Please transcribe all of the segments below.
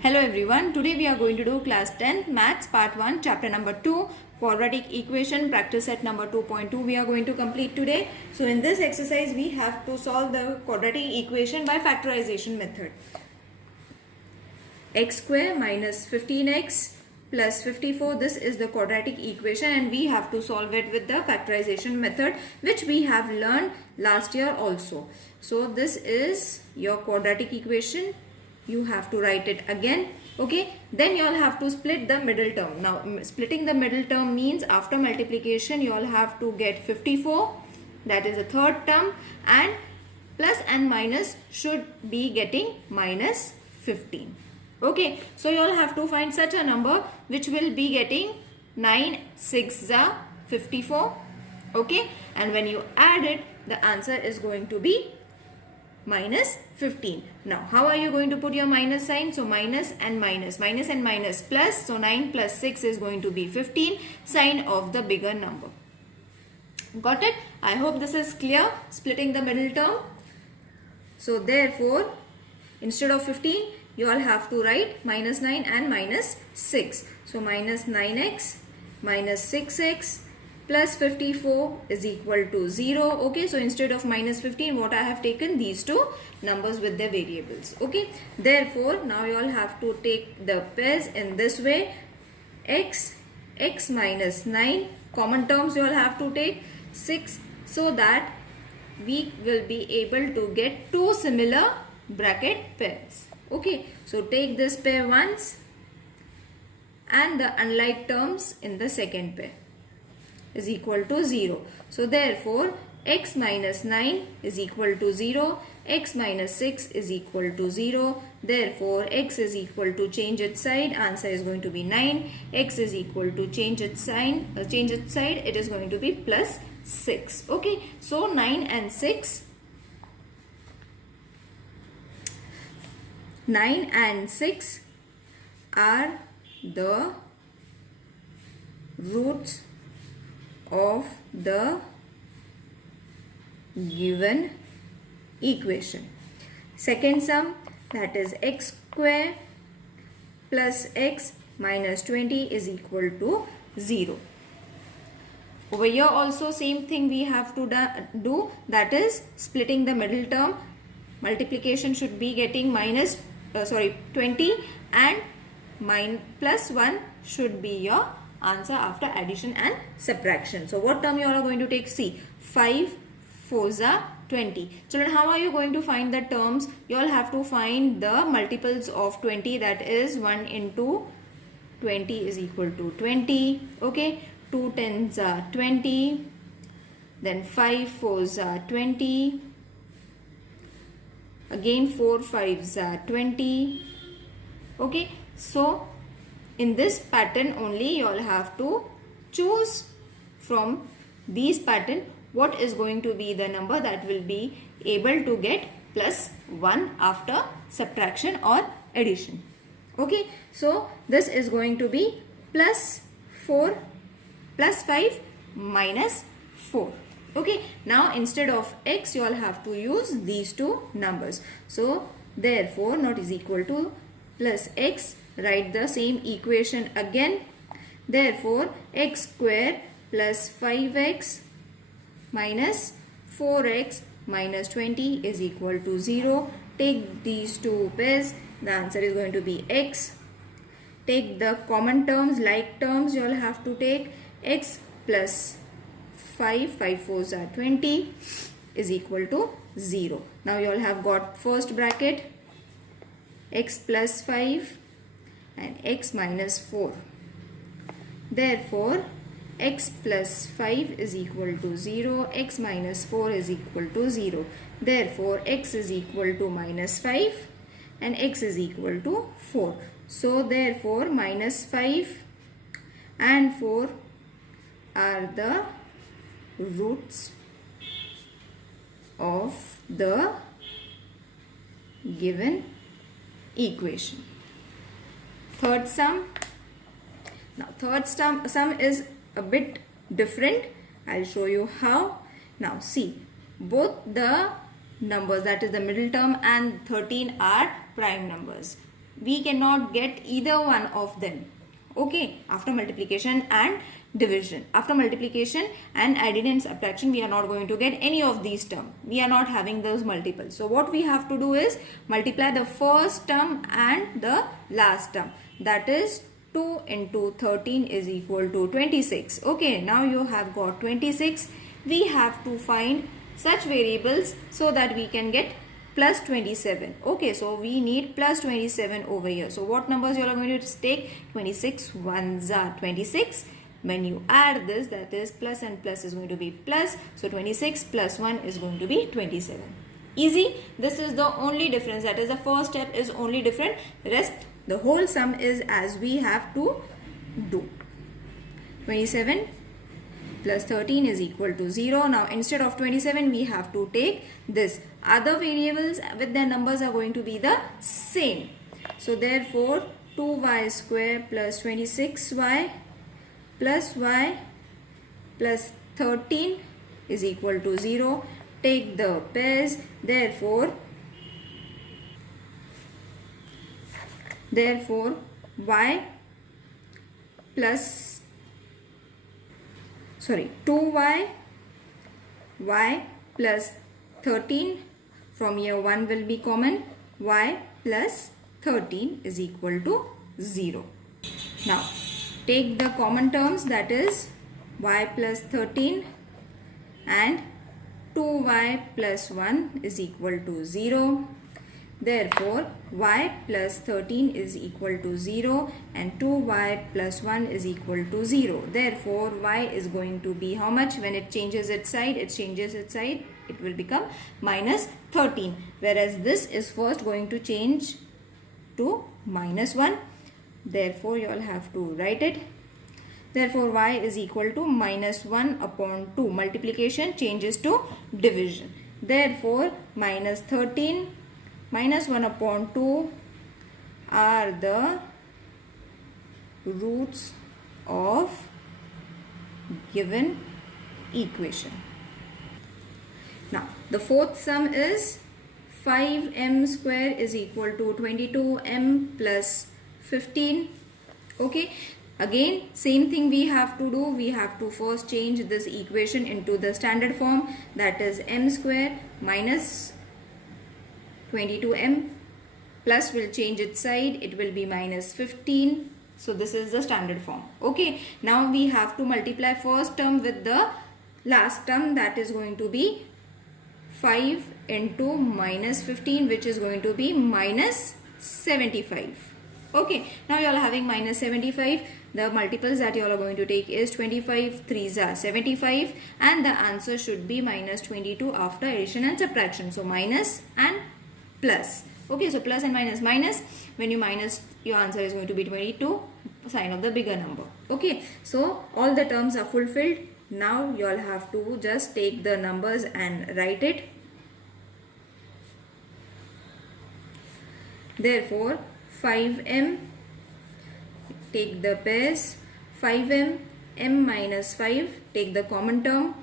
Hello everyone, today we are going to do class 10 maths part 1 chapter number 2 quadratic equation practice set number 2.2 we are going to complete today. So in this exercise we have to solve the quadratic equation by factorization method. X square minus 15x plus 54, this is the quadratic equation and we have to solve it with the factorization method which we have learned last year also. So this is your quadratic equation. You have to write it again. Okay, then you all have to split the middle term. Now splitting the middle term means after multiplication you all have to get 54, that is the third term, and plus and minus should be getting minus 15. Okay, so you all have to find such a number which will be getting 9 6 54. Okay, and when you add it, the answer is going to be minus 15. Now how are you going to put your minus sign? So minus and minus plus, so 9 plus 6 is going to be 15, sign of the bigger number. Got it? I hope this is clear, splitting the middle term. So therefore instead of 15 you all have to write minus 9 and minus 6. So minus 9x minus 6x plus 54 is equal to 0. Okay, so instead of minus 15 what I have taken these two numbers with their variables. Okay, therefore now you all have to take the pairs in this way. X minus 9, common terms you all have to take 6, so that we will be able to get two similar bracket pairs. Okay, so take this pair once and the unlike terms in the second pair is equal to 0. So therefore x minus 9 is equal to 0, x minus 6 is equal to 0. Therefore x is equal to change its side, answer is going to be 9. X is equal to change its side, it is going to be plus 6. Okay, so 9 and 6 are the roots of the given equation. Second sum, that is x square plus x minus 20 is equal to 0. Over here also same thing we have to do, that is splitting the middle term. Multiplication should be getting 20 and plus 1 should be your answer after addition and subtraction. So what term you all are going to take? See, 5 4s are 20. Children, how are you going to find the terms? You all have to find the multiples of 20, that is 1 into 20 is equal to 20. Okay, 2 10s are 20, then 5 4s are 20, again 4 5s are 20. Okay, so in this pattern only you all have to choose from these pattern what is going to be the number that will be able to get plus 1 after subtraction or addition. Okay, so this is going to be plus 4 plus 5 minus 4. Okay, now instead of x you all have to use these two numbers. So therefore not is equal to plus x, write the same equation again. Therefore x square plus 5x minus 4x minus 20 is equal to 0. Take these two pairs, the answer is going to be x. Take the common terms, like terms you all have to take. X plus 5 4s are 20 is equal to 0. Now you all have got first bracket, x plus 5 and x minus 4. Therefore x plus 5 is equal to 0, x minus 4 is equal to 0. Therefore x is equal to minus 5 and x is equal to 4. So therefore minus 5 and 4 are the roots of the given equation. Third sum. Now third sum is a bit different. I'll show you how. Now see, both the numbers, that is the middle term and 13, are prime numbers. we cannot get either one of them. Okay, after multiplication and division. After multiplication and addition and subtraction, we are not going to get any of these terms. We are not having those multiples. So what we have to do is multiply the first term and the last term. That is 2 into 13 is equal to 26. Okay, now you have got 26. We have to find such variables so that we can get plus 27. Okay, so we need plus 27 over here. So what numbers you are going to take? 26 ones are 26. When you add this, that is plus and plus is going to be plus. So 26 plus 1 is going to be 27. Easy. This is the only difference. That is the first step is only different. Rest, the whole sum is as we have to do. 27 plus 13 is equal to 0. Now instead of 27 we have to take this. Other variables with their numbers are going to be the same. So therefore 2y square plus 26y plus y plus 13 is equal to 0. Take the pairs. Therefore y plus 2y y plus 13, from here 1 will be common, y plus 13 is equal to 0. Now take the common terms, that is y plus 13 and 2y plus 1 is equal to 0. Therefore y plus 13 is equal to 0 and 2y plus 1 is equal to 0. Therefore y is going to be how much? When it changes its side, it will become minus 13. Whereas this is first going to change to minus 1. Therefore you all have to write it. Therefore y is equal to minus 1 upon 2. Multiplication changes to division. Therefore minus 13 minus 1 upon 2 are the roots of given equation. Now the fourth sum is 5m square is equal to 22m plus 15. Okay, again same thing we have to do. We have to first change this equation into the standard form, that is m square minus 22m plus will change its side, it will be minus 15. So this is the standard form. Okay, now we have to multiply first term with the last term, that is going to be 5 into minus 15, which is going to be minus 75. Okay, now you all are having minus 75. The multiples that you all are going to take is 25 3s are 75 and the answer should be minus 22 after addition and subtraction. So minus and plus. Okay, so plus and minus, minus. When you minus, your answer is going to be 22, sign of the bigger number. Okay, so all the terms are fulfilled. Now you all have to just take the numbers and write it. Therefore 5m, take the pairs, 5m, m minus 5, take the common term,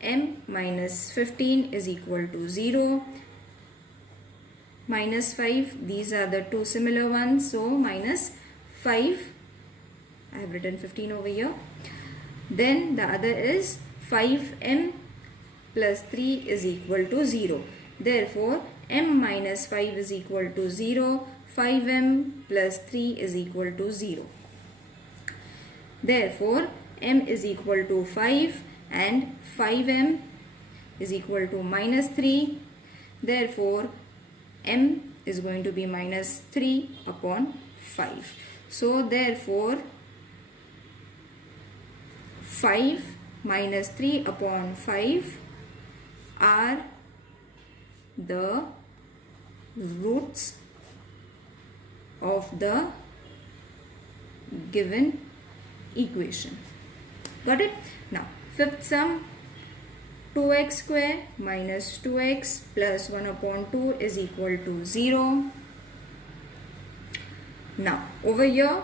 m minus 15 is equal to 0. Minus 5, these are the two similar ones, so minus 5, I have written 15 over here. Then the other is 5m plus 3 is equal to 0. Therefore m minus 5 is equal to 0, 5m plus 3 is equal to 0. Therefore m is equal to 5 and 5m is equal to minus 3. Therefore m is going to be minus 3 upon 5. So therefore 5 minus 3 upon 5 are the roots of the given equation. Got it? Now fifth sum, 2x square minus 2x plus 1 upon 2 is equal to 0. Now over here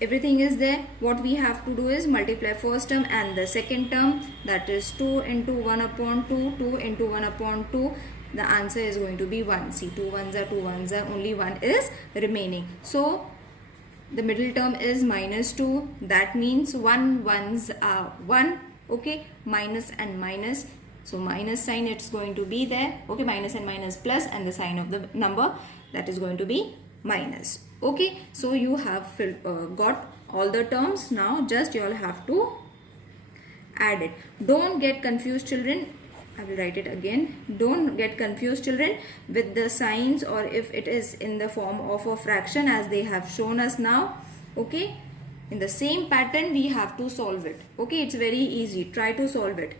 everything is there. What we have to do is multiply first term and the second term, that is 2 into 1 upon 2, 2 into 1 upon 2 the answer is going to be 1. See, 2 ones are 2 ones are, only 1 is remaining. So the middle term is minus 2. That means 1 ones are 1. Okay, minus and minus. So minus sign, it's going to be there. Okay, minus and minus plus, and the sign of the number, that is going to be minus. Okay, so you have got all the terms. Now just you all have to add it. Don't get confused, children. I will write it again. Don't get confused, children, with the signs, or if it is in the form of a fraction as they have shown us now. Okay, in the same pattern we have to solve it. Okay, it's very easy. Try to solve it.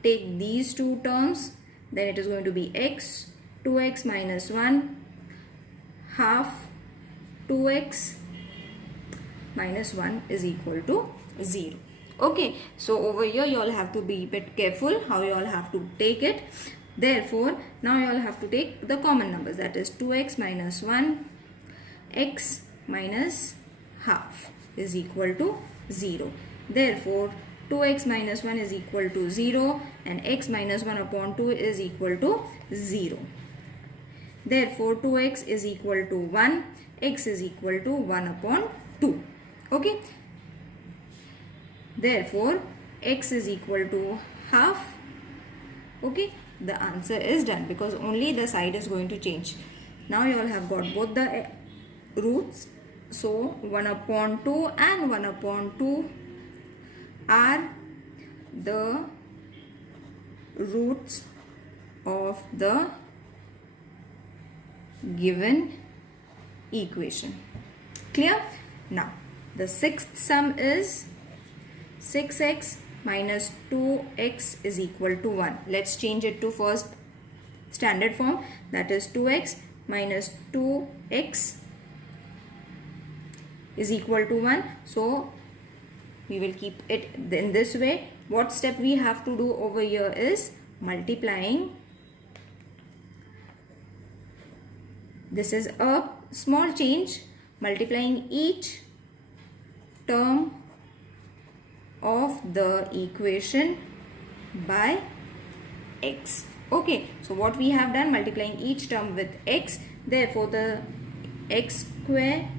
Take these two terms, then it is going to be x, 2x minus 1, half 2x minus 1 is equal to 0. Okay, so over here you all have to be a bit careful how you all have to take it. Therefore, now you all have to take the common numbers, that is 2x minus 1, x minus half is equal to 0. Therefore, 2x minus 1 is equal to 0 and x minus 1 upon 2 is equal to 0. Therefore, 2x is equal to 1, x is equal to 1 upon 2. Okay. Therefore, x is equal to half. Okay. The answer is done because only the side is going to change. Now you all have got both the roots. So, 1 upon 2 and 1 upon 2 are the roots of the given equation. Clear? Now, the sixth sum is 6x minus 2x is equal to 1. Let's change it to first standard form, that is 2x minus 2x is equal to 1. So, we will keep it in this way. What step we have to do over here is multiplying. This is a small change, multiplying each term of the equation by x. Okay, so what we have done, multiplying each term with x, therefore the x square.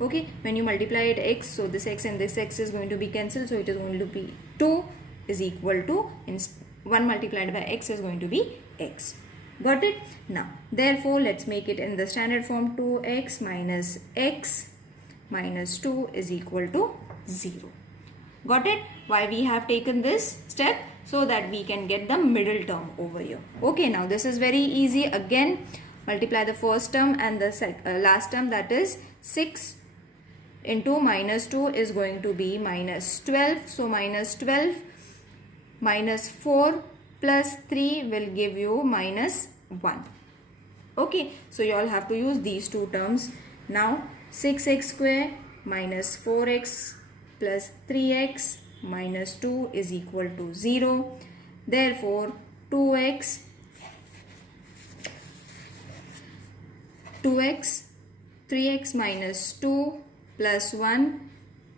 Okay, when you multiply it x, so this x and this x is going to be cancelled, so it is going to be 2 is equal to 1 multiplied by x is going to be x. Got it? Now, therefore, let's make it in the standard form. 2x minus x minus 2 is equal to 0. Got it? Why we have taken this step? So that we can get the middle term over here. Okay, now this is very easy. Again, multiply the first term and the last term, that is 6 into minus 2 is going to be minus 12. So, minus 12 minus 4 plus 3 will give you minus 1. Okay, so you all have to use these two terms. Now, 6x square minus 4x plus 3x minus 2 is equal to 0. Therefore, 2x 3x minus 2 plus 1,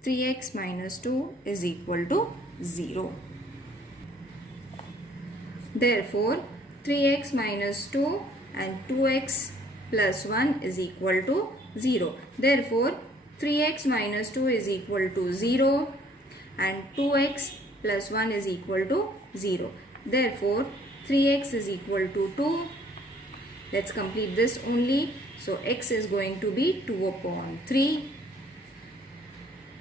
3x minus 2 is equal to 0. Therefore, 3x minus 2 and 2x plus 1 is equal to 0. Therefore, 3x minus 2 is equal to 0 and 2x plus 1 is equal to 0. Therefore, 3x is equal to 2. Let's complete this only. So, x is going to be 2 upon 3.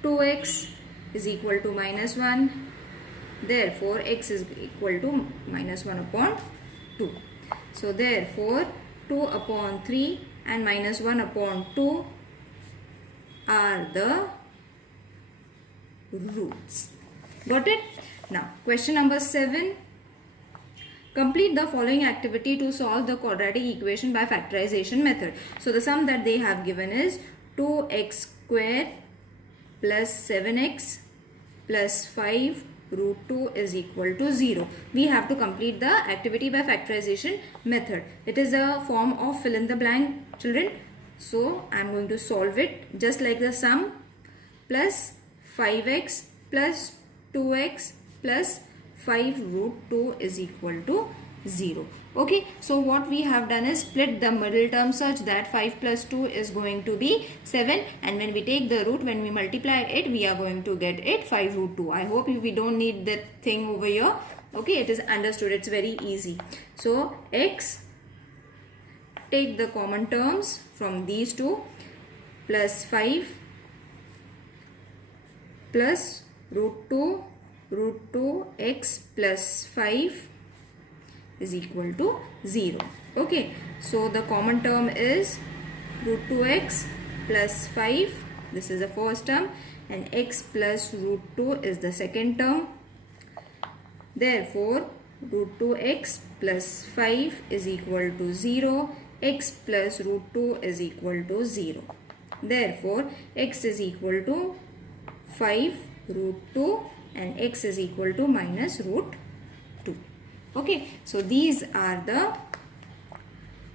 2x is equal to minus 1. Therefore, x is equal to minus 1 upon 2. So, therefore, 2 upon 3 and minus 1 upon 2 are the roots. Got it? Now, question number 7. Complete the following activity to solve the quadratic equation by factorization method. So, the sum that they have given is 2x squared plus 7x plus 5 root 2 is equal to 0. We have to complete the activity by factorization method. It is a form of fill in the blank, children. So, I am going to solve it just like the sum, plus 5x plus 2x plus 5 root 2 is equal to 0. Okay, so what we have done is split the middle term such that 5 plus 2 is going to be 7, and when we take the root, when we multiply it, we are going to get it 5 root 2. I hope we don't need that thing over here. Okay, it is understood. It's very easy. So x, take the common terms from these two, plus 5 plus root 2 x plus 5 is equal to 0. Okay, so the common term is root 2x plus 5. This is the first term, and x plus root 2 is the second term. Therefore, root 2x plus 5 is equal to 0. X plus root 2 is equal to 0. Therefore, x is equal to 5 root 2 and x is equal to minus root 2. Okay, so these are the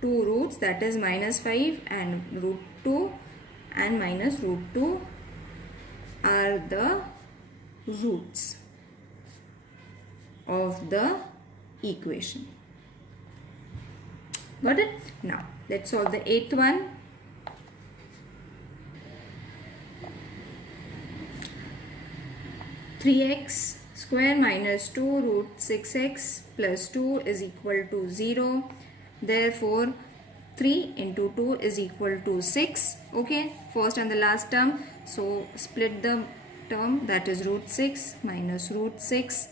two roots, that is minus 5 and root 2 and minus root 2 are the roots of the equation. Got it? Now let's solve the eighth one. Three x square minus 2 root 6x plus 2 is equal to 0. Therefore 3 into 2 is equal to 6. Okay, first and the last term. So split the term, that is root 6 minus root 6.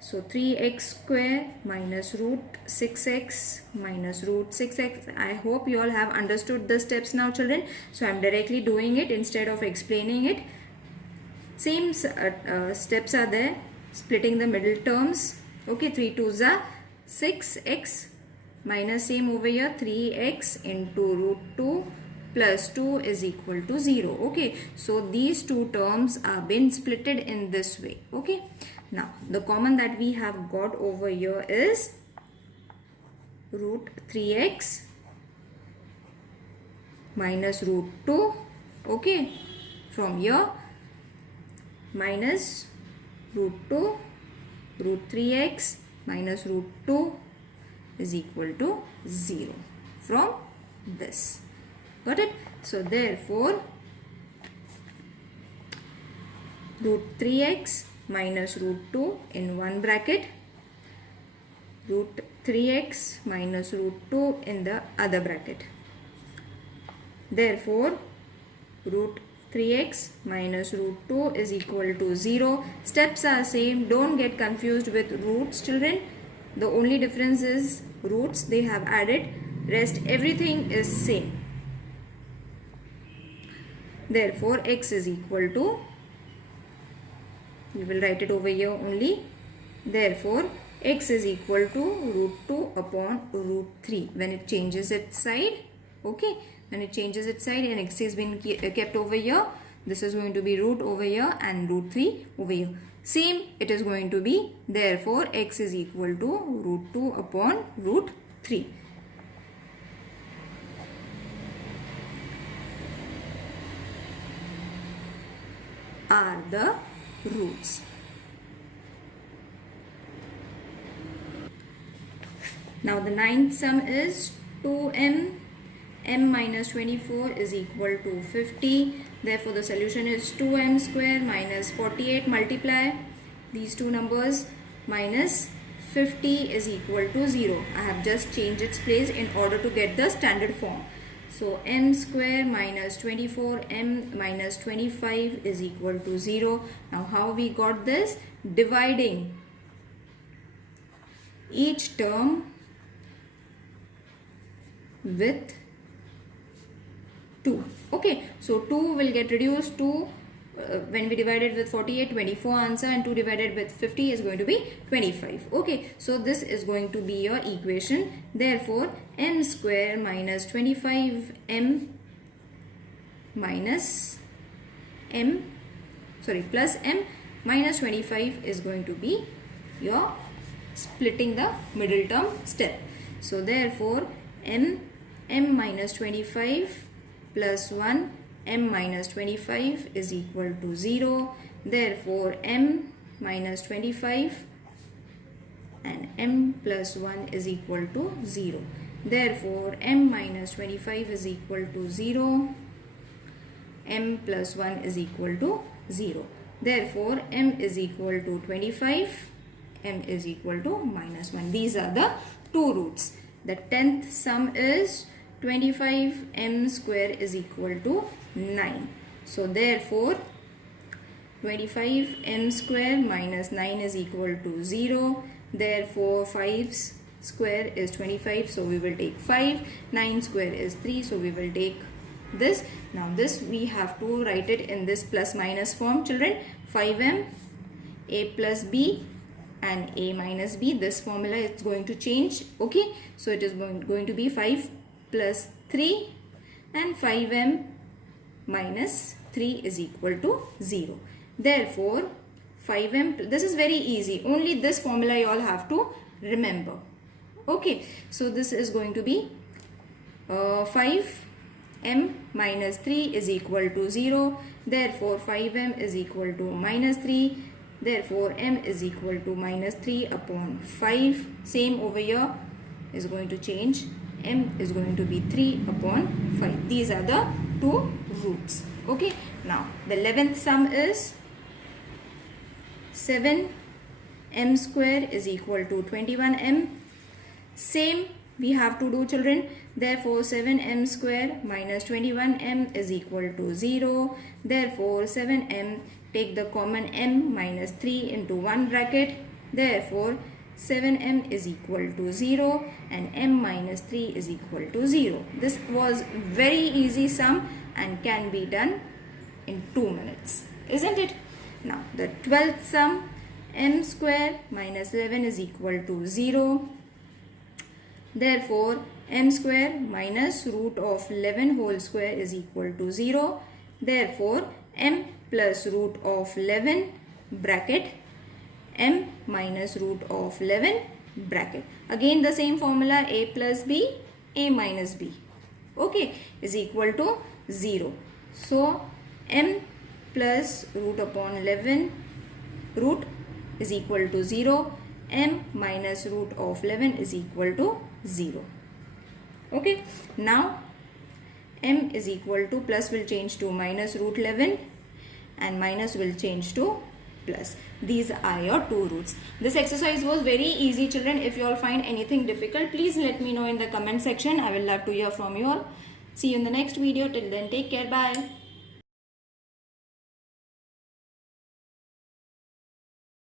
So 3x square minus root 6x minus root 6x. I hope you all have understood the steps now, children. So I am directly doing it instead of explaining it. Same steps are there. Splitting the middle terms. Okay, 3 2s are 6x minus same over here 3x into root 2 plus 2 is equal to 0. Okay, so these two terms are been splitted in this way. Okay, now the common that we have got over here is root 3x minus root 2. Okay, from here minus root 2 root 3x minus root 2 is equal to 0 from this. Got it? So therefore root 3x minus root 2 in one bracket, root 3x minus root 2 in the other bracket. Therefore root 3x minus root 2 is equal to 0. Steps are same. Don't get confused with roots, children. The only difference is roots they have added. Rest everything is same. Therefore x is equal to, we will write it over here only. Therefore x is equal to root 2 upon root 3 when it changes its side. Okay, when it changes its side and x has been kept over here, this is going to be root over here and root 3 over here. Same it is going to be. Therefore x is equal to root 2 upon root 3. Are the roots. Now the ninth sum is 2m. m minus 24 is equal to 50. Therefore the solution is 2m square minus 48. Multiply these two numbers minus 50 is equal to 0. I have just changed its place in order to get the standard form. So m square minus 24 m minus 25 is equal to 0. Now how we got this? Dividing each term with 2. Okay, so 2 will get reduced to when we divide it with 48, 24 answer, and 2 divided with 50 is going to be 25. Okay, so this is going to be your equation. Therefore m square minus 25m minus plus m minus 25 is going to be your splitting the middle term step. So therefore m minus 25 plus 1 m minus 25 is equal to 0. Therefore m minus 25 and m plus 1 is equal to 0. Therefore, m minus 25 is equal to 0. M plus 1 is equal to 0. Therefore, m is equal to 25. M is equal to minus 1. These are the two roots. The 10th sum is 25 m square is equal to 9. So, therefore, 25 m square minus 9 is equal to 0. Therefore, 5's square is 25. So, we will take 5. 9 square is 3. So, we will take this. Now, this we have to write it in this plus minus form, children. 5m, a plus b and a minus b. This formula is going to change. Okay. So, it is going to be 5 plus 3 and 5m minus 3 is equal to 0. Therefore, 5m, this is very easy. Only this formula you all have to remember. Okay. So, this is going to be 5m minus 3 is equal to 0. Therefore, 5m is equal to minus 3. Therefore, m is equal to minus 3 upon 5. Same over here is going to change. M is going to be 3 upon 5. These are the two roots. Okay. Now, the 11th sum is 7m square is equal to 21m. Same we have to do, children. Therefore, 7m square minus 21m is equal to 0. Therefore, 7m, take the common m minus 3 into one bracket. Therefore, 7m is equal to 0 and m minus 3 is equal to 0. This was very easy sum and can be done in 2 minutes, isn't it? Now, the 12th sum, m square minus 11 is equal to 0. Therefore, m square minus root of 11 whole square is equal to 0. Therefore, m plus root of 11 bracket m minus root of 11 bracket. Again the same formula, a plus b, a minus b, okay, is equal to 0. So, m plus root upon 11 root is equal to 0. M minus root of 11 is equal to 0. Okay. Now, m is equal to, plus will change to minus root 11 and minus will change to plus. These are your two roots. This exercise was very easy, children. If you all find anything difficult, please let me know in the comment section. I will love to hear from you all. See you in the next video. Till then, take care. Bye.